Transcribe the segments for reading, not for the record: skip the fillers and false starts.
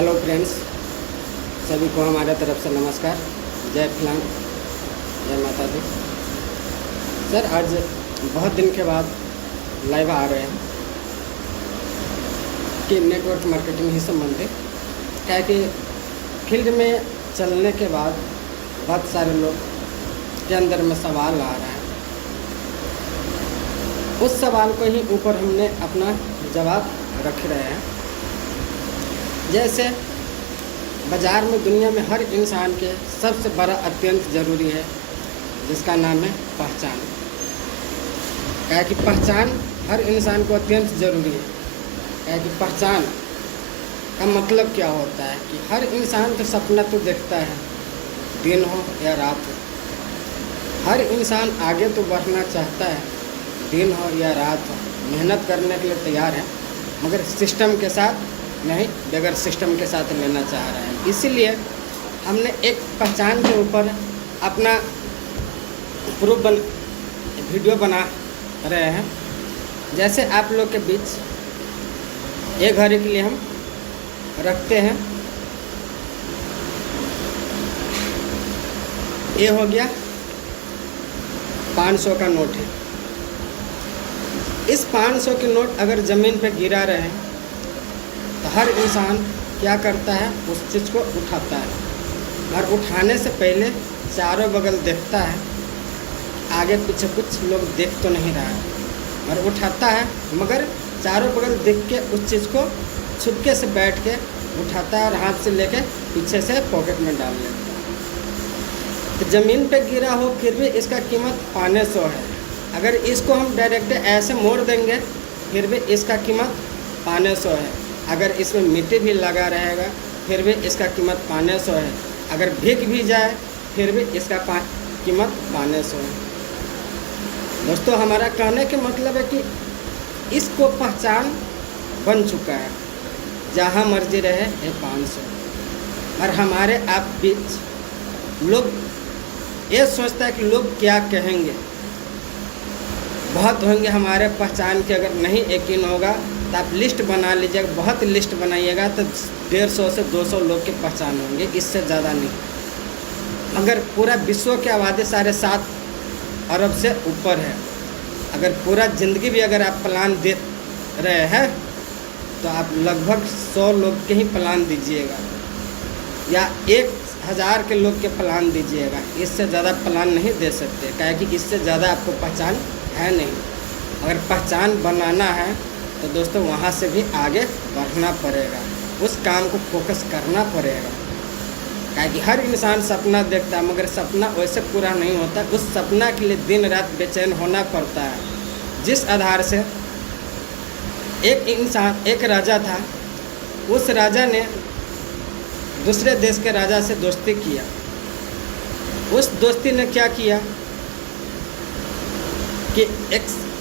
Hello friends, सभी को हमारे तरफ से नमस्कार। जय फिलहाल, जय माता दी। सर, आज बहुत दिन के बाद लाइव आ रहे हैं कि नेटवर्क मार्केटिंग ही संबंधित, क्या है कि फील्ड में चलने के बाद बहुत सारे लोग के अंदर में सवाल आ रहा है। उस सवाल को ही ऊपर हमने अपना जवाब रख रहे हैं। जैसे बाज़ार में, दुनिया में हर इंसान के सबसे बड़ा अत्यंत ज़रूरी है जिसका नाम है पहचान। क्या कि पहचान हर इंसान को अत्यंत ज़रूरी है। क्या कि पहचान का मतलब क्या होता है कि हर इंसान तो सपना तो देखता है, दिन हो या रात हो। हर इंसान आगे तो बढ़ना चाहता है, दिन हो या रात हो, मेहनत करने के लिए तैयार है, मगर सिस्टम के साथ नहीं, बगैर सिस्टम के साथ लेना चाह रहा है। इसीलिए हमने एक पहचान के ऊपर अपना प्रूफ वीडियो बना रहे हैं। जैसे आप लोग के बीच एक घड़ी के लिए हम रखते हैं। ये हो गया 500 का नोट है। इस 500 के नोट अगर ज़मीन पे गिरा रहे हैं तो हर इंसान क्या करता है, उस चीज़ को उठाता है और उठाने से पहले चारों बगल देखता है, आगे पीछे कुछ लोग देख तो नहीं रहा है, और उठाता है मगर चारों बगल देख के उस चीज़ को छुपके से बैठ के उठाता है और हाथ से लेके पीछे से पॉकेट में डाल लेता है। तो ज़मीन पे गिरा हो फिर भी इसका कीमत 500 है। अगर इसको हम डायरेक्ट ऐसे मोड़ देंगे फिर भी इसका कीमत 500 है। अगर इसमें मिट्टी भी लगा रहेगा फिर भी इसका कीमत 500 है। अगर भीग भी जाए फिर भी इसका कीमत 500 है। दोस्तों, हमारा कहने के मतलब है कि इसको पहचान बन चुका है, जहाँ मर्जी रहे ये 500। और हमारे आप बीच लोग ये सोचता है कि लोग क्या कहेंगे। बहुत होंगे हमारे पहचान के, अगर नहीं यकीन होगा तो आप लिस्ट बना लीजिएगा, बहुत लिस्ट बनाइएगा तो 150 से 200 लोग की पहचान होंगे, इससे ज़्यादा नहीं। अगर पूरा विश्व की आबादी 7.5 अरब से ऊपर है, अगर पूरा ज़िंदगी भी अगर आप प्लान दे रहे हैं तो आप लगभग 100 लोग के ही प्लान दीजिएगा या 1000 के लोग के प्लान दीजिएगा। इससे ज़्यादा प्लान नहीं दे सकते, क्या कि इससे ज़्यादा आपको पहचान है नहीं। अगर पहचान बनाना है तो दोस्तों वहाँ से भी आगे बढ़ना पड़ेगा, उस काम को फोकस करना पड़ेगा। क्या कि हर इंसान सपना देखता है मगर सपना वैसे पूरा नहीं होता। उस सपना के लिए दिन रात बेचैन होना पड़ता है। जिस आधार से एक राजा था, उस राजा ने दूसरे देश के राजा से दोस्ती किया। उस दोस्ती ने क्या किया कि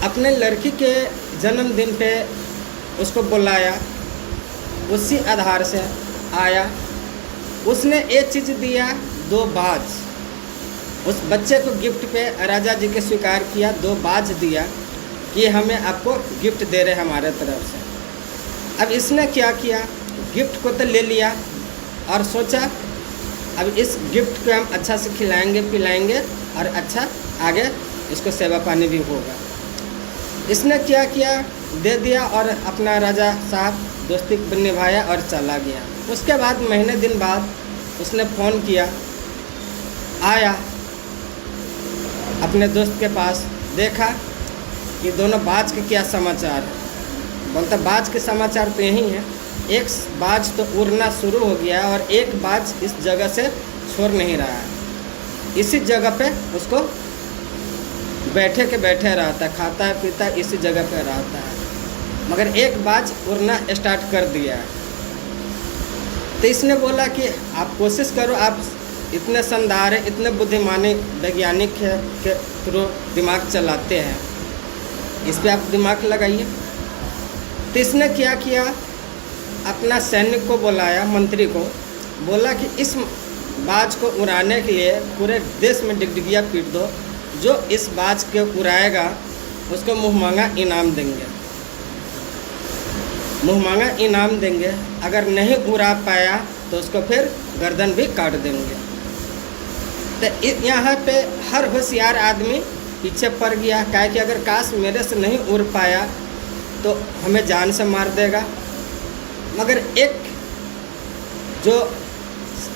अपने लड़की के जन्मदिन पे उसको बुलाया, उसी आधार से आया। उसने एक चीज़ दिया, 2 बाज। उस बच्चे को गिफ्ट पे राजा जी के स्वीकार किया, 2 बाज दिया कि हमें आपको गिफ्ट दे रहे हमारे तरफ से। अब इसने क्या किया, गिफ्ट को तो ले लिया और सोचा अब इस गिफ्ट को हम अच्छा से खिलाएंगे पिलाएंगे और अच्छा आगे इसको सेवा पानी भी होगा। इसने क्या किया, दे दिया और अपना राजा साहब दोस्ती निभाया और चला गया। उसके बाद महीने दिन बाद उसने फ़ोन किया, आया अपने दोस्त के पास, देखा कि दोनों बाज के क्या समाचार है। बोलता बाज के समाचार तो यही है, एक बाज तो उड़ना शुरू हो गया और एक बाज इस जगह से छोड़ नहीं रहा है। इसी जगह पे उसको बैठे के बैठे रहता है, खाता है पीता है, इसी जगह पे रहता है, मगर एक बाज उड़ना स्टार्ट कर दिया है। तो इसने बोला कि आप कोशिश करो, आप इतने समझदार हैं, इतने बुद्धिमानी वैज्ञानिक है के थ्रू दिमाग चलाते हैं, इस पर आप दिमाग लगाइए। तो इसने क्या किया, अपना सैनिक को बुलाया, मंत्री को बोला कि इस बाज को उड़ाने के लिए पूरे देश में डिगडिगिया पीट दो, जो इस बाज के उड़ाएगा उसको मुँह मांगा इनाम देंगे। मुँह मांगा इनाम देंगे, अगर नहीं उड़ा पाया तो उसको फिर गर्दन भी काट देंगे। तो यहाँ पे हर होशियार आदमी पीछे पड़ गया, क्या कि अगर काश मेरे से नहीं उड़ पाया तो हमें जान से मार देगा। मगर एक जो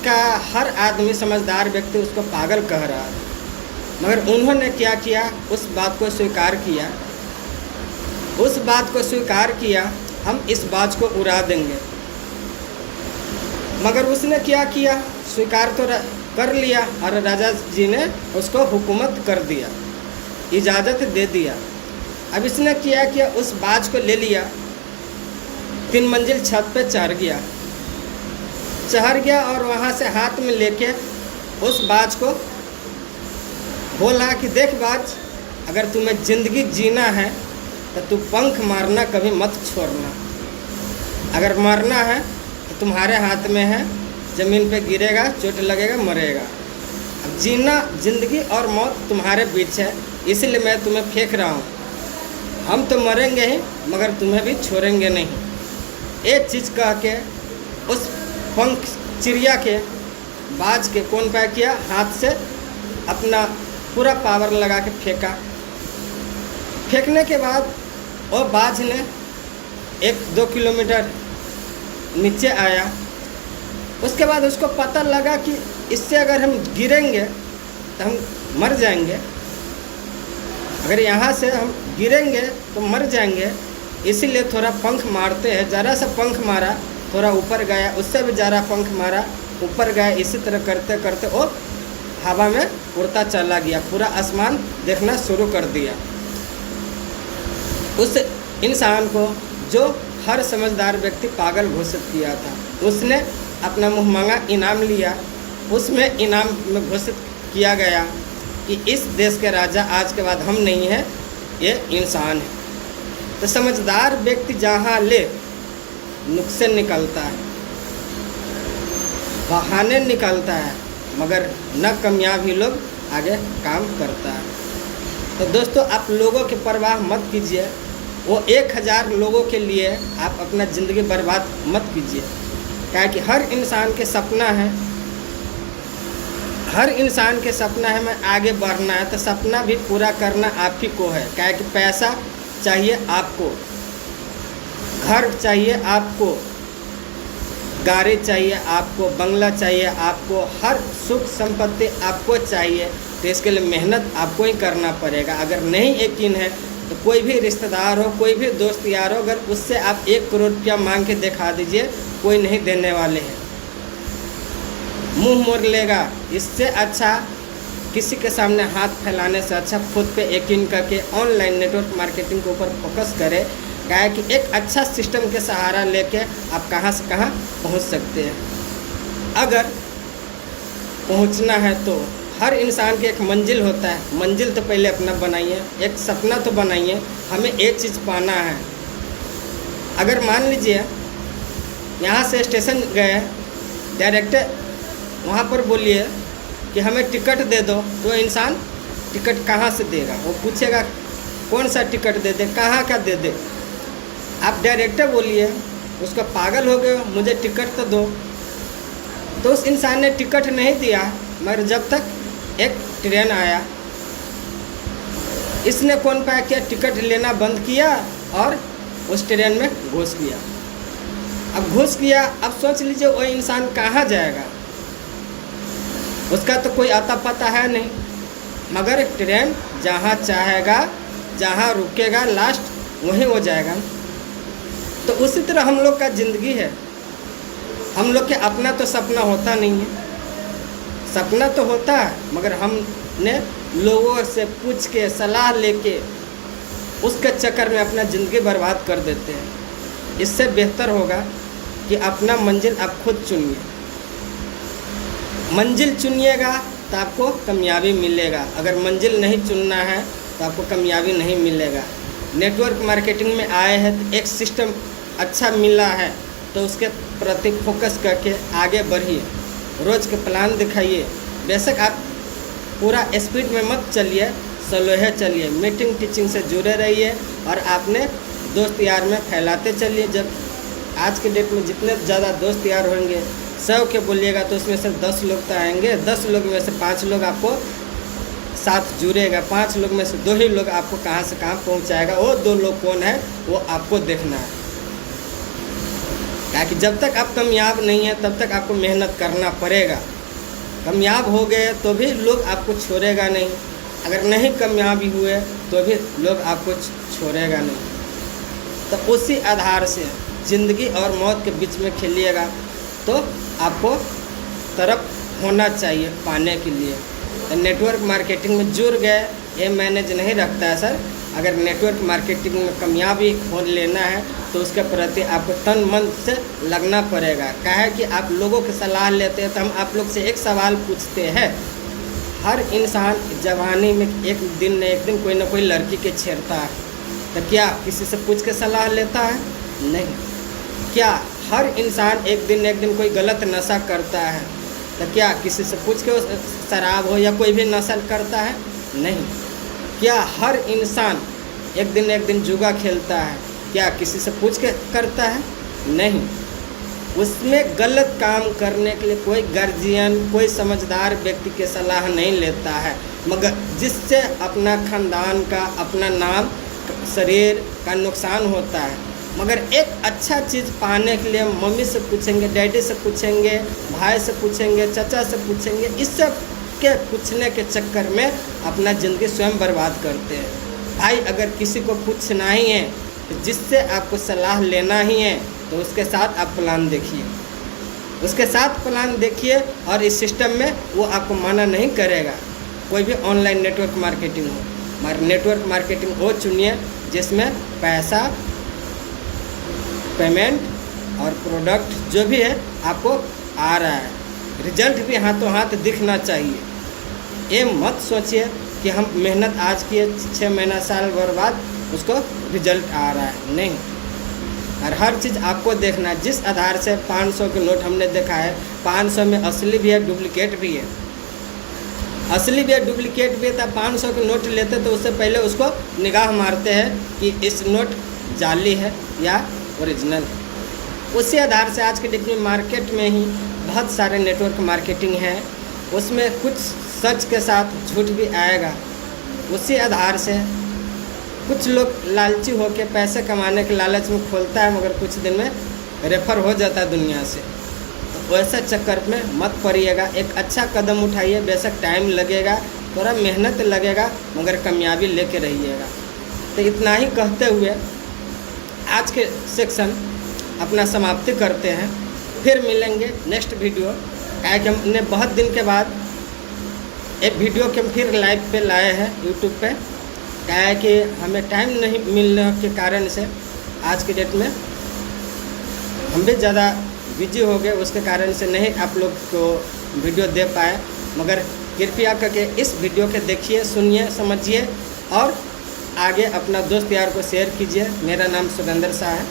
का हर आदमी समझदार व्यक्ति उसको पागल कह रहा है, मगर उन्होंने क्या किया, उस बात को स्वीकार किया, उस बात को स्वीकार किया, हम इस बात को उड़ा देंगे। मगर उसने क्या किया, स्वीकार तो कर लिया और राजा जी ने उसको हुकूमत कर दिया, इजाज़त दे दिया। अब इसने क्या किया, उस बाज को ले लिया, 3 मंजिल छत पे चढ़ गया और वहाँ से हाथ में लेके उस बाज को बोला कि देख बाज, अगर तुम्हें ज़िंदगी जीना है तो तू पंख मारना कभी मत छोड़ना, अगर मरना है तो तुम्हारे हाथ में है, ज़मीन पे गिरेगा, चोट लगेगा, मरेगा। अब जीना, ज़िंदगी और मौत तुम्हारे बीच है, इसलिए मैं तुम्हें फेंक रहा हूँ। हम तो मरेंगे ही मगर तुम्हें भी छोड़ेंगे नहीं। एक चीज़ कह के उस पंख चिड़िया के, बाज के कौन पाया किया, हाथ से अपना पूरा पावर लगा के फेंका। फेंकने के बाद वो बाज ने 1-2 किलोमीटर नीचे आया। उसके बाद उसको पता लगा कि इससे अगर हम गिरेंगे तो हम मर जाएंगे, अगर यहाँ से हम गिरेंगे तो मर जाएंगे, इसीलिए थोड़ा पंख मारते हैं। ज़रा सा पंख मारा, थोड़ा ऊपर गया, उससे भी ज़रा पंख मारा, ऊपर गया। इसी तरह करते करते वो हवा में उड़ता चला गया, पूरा आसमान देखना शुरू कर दिया। उस इंसान को जो हर समझदार व्यक्ति पागल घोषित किया था, उसने अपना मुँह मांगा इनाम लिया। उसमें इनाम में घोषित किया गया कि इस देश के राजा आज के बाद हम नहीं हैं, ये इंसान है। तो समझदार व्यक्ति जहाँ ले नुक्से निकलता है, बहाने निकलता है, मगर न कामयाब ही लोग आगे काम करता है। तो दोस्तों, आप लोगों की परवाह मत कीजिए, वो 1000 लोगों के लिए आप अपना ज़िंदगी बर्बाद मत कीजिए। क्या कि हर इंसान के सपना है, हर इंसान के सपना है मैं आगे बढ़ना है, तो सपना भी पूरा करना आप ही को है। क्या कि पैसा चाहिए आपको, घर चाहिए आपको, गाड़ी चाहिए आपको, बंगला चाहिए आपको, हर सुख संपत्ति आपको चाहिए। तो इसके लिए मेहनत आपको ही करना पड़ेगा। अगर नहीं यकीन है तो कोई भी रिश्तेदार हो, कोई भी दोस्त यार हो, अगर उससे आप 1 करोड़ रुपया मांग के दिखा दीजिए, कोई नहीं देने वाले हैं, मुंह मोड़ लेगा। इससे अच्छा किसी के सामने हाथ फैलाने से अच्छा खुद पे यकीन करके ऑनलाइन नेटवर्क मार्केटिंग के ऊपर फोकस करें। क्या है कि एक अच्छा सिस्टम के सहारा लेके आप कहाँ से कहाँ पहुँच सकते हैं। अगर पहुँचना है तो हर इंसान की एक मंजिल होता है, मंजिल तो पहले अपना बनाइए, एक सपना तो बनाइए, हमें एक चीज़ पाना है। अगर मान लीजिए यहाँ से स्टेशन गए, डायरेक्ट वहाँ पर बोलिए कि हमें टिकट दे दो, तो इंसान टिकट कहाँ से देगा? वो पूछेगा कौन सा टिकट दे दे, कहाँ का दे दे। आप डायरेक्टर बोलिए, उसका पागल हो गए, मुझे टिकट तो दो, तो उस इंसान ने टिकट नहीं दिया। मगर जब तक एक ट्रेन आया, इसने कौन पाया किया, टिकट लेना बंद किया और उस ट्रेन में घुस गया। अब घुस गया, अब सोच लीजिए वो इंसान कहाँ जाएगा, उसका तो कोई आता पता है नहीं, मगर ट्रेन जहाँ चाहेगा, जहाँ रुकेगा लास्ट वहीं वो जाएगा। तो उसी तरह हम लोग का ज़िंदगी है। हम लोग के अपना तो सपना होता नहीं है, सपना तो होता है, मगर हमने लोगों से पूछ के सलाह लेके उसके चक्कर में अपना ज़िंदगी बर्बाद कर देते हैं। इससे बेहतर होगा कि अपना मंजिल आप खुद चुनिए। मंजिल चुनिएगा तो आपको कामयाबी मिलेगा, अगर मंजिल नहीं चुनना है तो आपको कामयाबी नहीं मिलेगा। नेटवर्क मार्केटिंग में आए हैं तो एक सिस्टम अच्छा मिला है तो उसके प्रति फोकस करके आगे बढ़िए, रोज़ के प्लान दिखाइए। बेशक आप पूरा स्पीड में मत चलिए, स्लोहे चलिए, मीटिंग टीचिंग से जुड़े रहिए और आपने दोस्त यार में फैलाते चलिए। जब आज के डेट में जितने ज़्यादा दोस्त यार होंगे, 100 के बोलिएगा तो उसमें से 10 लोग तो आएंगे, 10 लोग में से 5 लोग आपको साथ जुड़ेगा, 5 लोग में से 2 ही लोग आपको कहाँ से कहाँ पहुँचाएगा। वो 2 लोग कौन है वो आपको देखना है। ताकि जब तक आप कामयाब नहीं हैं तब तक आपको मेहनत करना पड़ेगा। कामयाब हो गए तो भी लोग आपको छोड़ेगा नहीं, अगर नहीं कामयाबी हुए तो भी लोग आपको छोड़ेगा नहीं। तो उसी आधार से ज़िंदगी और मौत के बीच में खेलिएगा तो आपको तरफ होना चाहिए पाने के लिए। तो नेटवर्क मार्केटिंग में जुड़ गए ये मैनेज नहीं रखता है सर। अगर नेटवर्क मार्केटिंग में कामयाबी हो लेना है तो उसके प्रति आपको तन मन से लगना पड़ेगा। क्या है कि आप लोगों की सलाह लेते हैं तो हम आप लोग से एक सवाल पूछते हैं। हर इंसान जवानी में एक दिन न एक दिन कोई ना कोई लड़की के छेड़ता है, तो क्या किसी से पूछ के सलाह लेता है? नहीं। क्या हर इंसान एक दिन न एक दिन कोई गलत नशा करता है, तो क्या किसी से पूछ के शराब हो या कोई भी नशा करता है? नहीं। क्या हर इंसान एक दिन जुआ खेलता है, क्या किसी से पूछ के करता है? नहीं। उसमें गलत काम करने के लिए कोई गार्जियन, कोई समझदार व्यक्ति की सलाह नहीं लेता है, मगर जिससे अपना ख़ानदान का, अपना नाम, शरीर का नुकसान होता है। मगर एक अच्छा चीज़ पाने के लिए मम्मी से पूछेंगे, डैडी से पूछेंगे, भाई से पूछेंगे, चाचा से पूछेंगे, इस सब के पूछने के चक्कर में अपना ज़िंदगी स्वयं बर्बाद करते हैं। भाई अगर किसी को पूछना ही है, तो जिससे आपको सलाह लेना ही है, तो उसके साथ आप प्लान देखिए, उसके साथ प्लान देखिए और इस सिस्टम में वो आपको मना नहीं करेगा। कोई भी ऑनलाइन नेटवर्क मार्केटिंग हो, मगर नेटवर्क मार्केटिंग वो चुनिए जिसमें पैसा, पेमेंट और प्रोडक्ट जो भी है आपको आ रहा है, रिजल्ट भी हाथों हाथ दिखना चाहिए। ये मत सोचिए कि हम मेहनत आज किए 6 महीना साल भर बाद उसको रिजल्ट आ रहा है, नहीं। और हर चीज़ आपको देखना है। जिस आधार से 500 के नोट हमने देखा है, 500 में असली भी है, डुप्लीकेट भी है, असली भी है, डुप्लीकेट भी है। तो 500 के नोट लेते तो उससे पहले उसको निगाह मारते हैं कि इस नोट जाली है या ओरिजिनल। उसी आधार से आज के डेट में मार्केट में ही बहुत सारे नेटवर्क मार्केटिंग हैं, उसमें कुछ सच के साथ झूठ भी आएगा। उसी आधार से कुछ लोग लालची होकर पैसे कमाने के लालच में खोलता है, मगर कुछ दिन में रेफर हो जाता है दुनिया से। तो वैसा चक्कर में मत पड़िएगा। एक अच्छा कदम उठाइए, बेशक टाइम लगेगा, थोड़ा मेहनत लगेगा, मगर कामयाबी लेके रहिएगा। तो इतना ही कहते हुए आज के सेक्शन अपना समाप्ति करते हैं। फिर मिलेंगे नेक्स्ट वीडियो। क्या कि हमने बहुत दिन के बाद एक वीडियो के फिर लाइव पे लाए हैं यूट्यूब पे। क्या है कि हमें टाइम नहीं मिलने के कारण से आज के डेट में हम भी ज़्यादा बिजी हो गए, उसके कारण से नहीं आप लोग को वीडियो दे पाए। मगर कृपया करके इस वीडियो के देखिए, सुनिए, समझिए और आगे अपना दोस्त यार को शेयर कीजिए। मेरा नाम सुरेंद्र शाह है,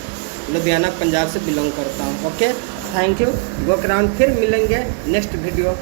लुधियाना पंजाब से बिलोंग करता हूँ। Okay, thank you. गो कराउंड, फिर मिलेंगे नेक्स्ट वीडियो।